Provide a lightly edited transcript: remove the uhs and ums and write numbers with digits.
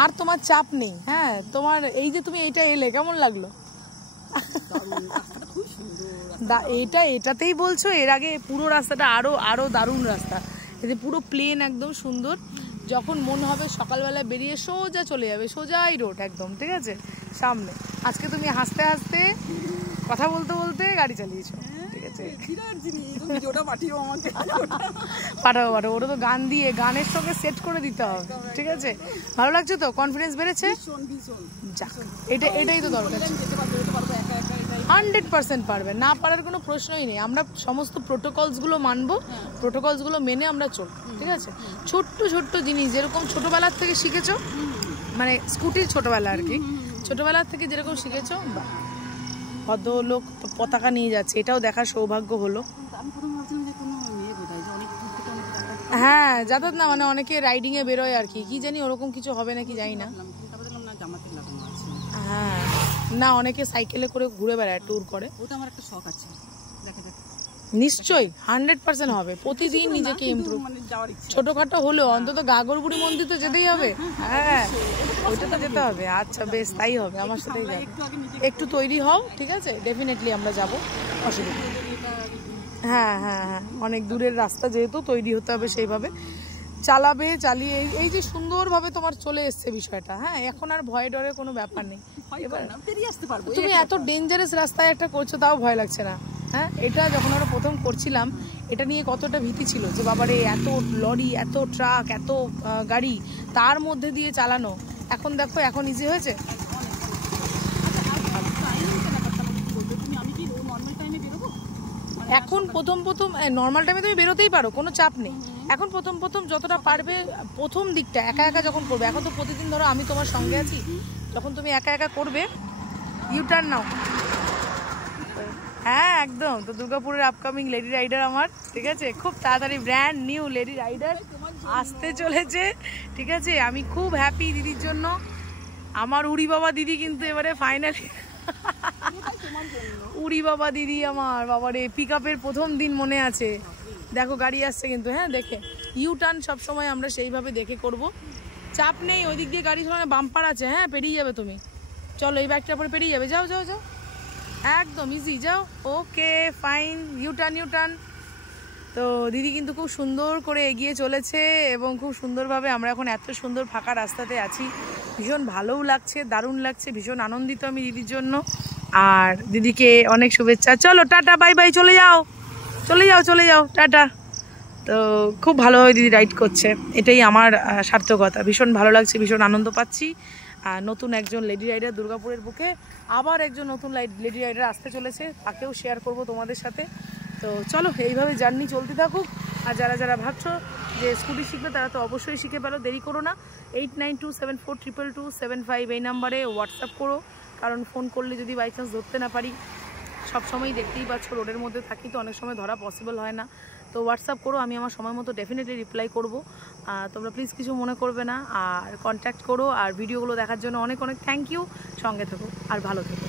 আর তোমার চাপ নেই। হ্যাঁ, তোমার এই যে তুমি এইটা এলে কেমন লাগলো? এটাতেই বলছো? এর আগে পুরো রাস্তাটা আরো দারুণ রাস্তা, এতে পুরো প্লেন একদম সুন্দর। যখন মন হবে সকালবেলা বেরিয়ে সোজা চলে যাবে, সোজাই রোড একদম, ঠিক আছে সামনে। আজকে তুমি হাসতে হাসতে কথা বলতে বলতে গাড়ি চালিয়েছো, ঠিক আছে? পাঠাবো ওটা তো গান দিয়ে, গানের সঙ্গে সেট করে দিতে হবে, ঠিক আছে? ভালো লাগছে তো? কনফিডেন্স বেড়েছে? যাক, এটাই তো দরকার। 100% পারবে, না পারার কোনো প্রশ্নই নেই। আমরা সমস্ত প্রোটোকলসগুলো মানবো, প্রোটোকলসগুলো মেনে আমরা চলবো, ঠিক আছে? ছোট্ট ছোট্ট জিনিস যেরকম ছোটোবেলার থেকে শিখেছো, মানে স্কুটির ছোটোবেলা আর কি, ছোটোবেলার থেকে যেরকম শিখেছো, বা ভদ্রলোক পতাকা নিয়ে যাচ্ছে, এটাও দেখার সৌভাগ্য হলো। হ্যাঁ, যাতায়াত না, মানে অনেকে রাইডিংয়ে বেরোয় আর কি, কি জানি ওরকম কিছু হবে নাকি জানি না। হ্যাঁ, না অনেকে সাইকেলে করে ঘুরে বেড়ায়, ট্যুর করে। ওটা আমার একটা শখ আছে, নিশ্চয়ই 100% হবে। প্রতিদিন নিজেকে ইমপ্রুভ, ছোটখাটো হলেও অন্তত গাগরবুড়ি মন্দির তো যেতেই হবে। হ্যাঁ, ওইটা তো যেতে হবে। আচ্ছা বেশ, তাই হবে, আমার সাথেই যাবে। একটু তৈরি হও, ঠিক আছে? ডেফিনেটলি আমরা যাব, অসুবিধা। হ্যাঁ হ্যাঁ হ্যাঁ, অনেক দূরের রাস্তা যেহেতু, তৈরি হতে হবে সেইভাবে। চালাবে, চালিয়ে এই যে সুন্দরভাবে তোমার চলে এসছে বিষয়টা। হ্যাঁ, এখন আর ভয় ডরের কোনো ব্যাপার নেই। এবার তুমি এত ডেঞ্জারাস রাস্তায় একটা করছো, তাও ভয় লাগছে না? হ্যাঁ, এটা যখন আমরা প্রথম করছিলাম, এটা নিয়ে কতটা ভীতি ছিল যে বাবারে এত লরি, এত ট্রাক, এত গাড়ি, তার মধ্যে দিয়ে চালানো। এখন দেখো, এখন ইজি হয়েছে। এখন প্রথম নর্মাল টাইমে তুমি বেরোতেই পারো, কোনো চাপ নেই। এখন প্রথম যতটা পারবে, প্রথম দিকটা একা একা যখন করবে, এখন তো প্রতিদিন ধরো আমি তোমার সঙ্গে আছি, যখন তুমি একা একা করবে, ইউটার্ন নাও। হ্যাঁ একদম, তো দুর্গাপুরের আপকামিং লেডি রাইডার আমার, ঠিক আছে? খুব তাড়াতাড়ি ব্র্যান্ড নিউ লেডি রাইডার আসতে চলেছে, ঠিক আছে? আমি খুব হ্যাপি দিদির জন্য। আমার উড়ি বাবা দিদি কিন্তু এবারে ফাইনালি, উড়ি বাবা দিদি আমার, বাবারে পিক আপের প্রথম দিন মনে আছে, দেখো গাড়ি আসছে কিন্তু। হ্যাঁ, দেখে ইউটার্ন সবসময় আমরা সেইভাবে দেখে করব, চাপ নেই। ওই দিক দিয়ে গাড়ি চালানো, বাম্পার আছে, হ্যাঁ পেরিয়ে যাবে তুমি। চলো, এই ব্যাগটার পরে পেরিয়ে যাবে, যাও যাও যাও, একদম ইজি, যাও। Okay fine, U turn. তো দিদি কিন্তু খুব সুন্দর করে এগিয়ে চলেছে, এবং খুব সুন্দরভাবে আমরা এখন এত সুন্দর ফাঁকা রাস্তাতে আছি। ভীষণ ভালোও লাগছে, দারুণ লাগছে, ভীষণ আনন্দিত আমি দিদির জন্য। আর দিদিকে অনেক শুভেচ্ছা। চলো টাটা, বাই বাই, চলে যাও, টাটা। তো খুব ভালোভাবে দিদি রাইড করছে, এটাই আমার সার্থকতা। ভীষণ ভালো লাগছে, ভীষণ আনন্দ পাচ্ছি। নতুন একজন লেডি রাইডার দুর্গাপুরের বুকে, আবার একজন নতুন লেডি রাইডার আসতে চলেছে, তাকেও শেয়ার করব তোমাদের সাথে। তো চলো, এইভাবে জার্নি চলতে থাকুক। আর যারা ভাবছো যে স্কুটি শিখবে, তারা তো অবশ্যই শিখে পেলো, দেরি করো না। 8927422275 এই নাম্বারে হোয়াটসঅ্যাপ করো, কারণ ফোন করলে যদি বাই চান্স ধরতে না পারি, সবসময় দেখতেই পাচ্ছ রোডের মধ্যে থাকি, তো অনেক সময় ধরা পসিবল হয় না। তো হোয়াটসঅ্যাপ করো, আমি আমার সময় মতো ডেফিনেটলি রিপ্লাই করবো। তোমরা প্লিজ কিছু মনে করবে না, আর কন্ট্যাক্ট করো। আর ভিডিওগুলো দেখার জন্য অনেক থ্যাংক ইউ। সঙ্গে থেকো আর ভালো থেকো।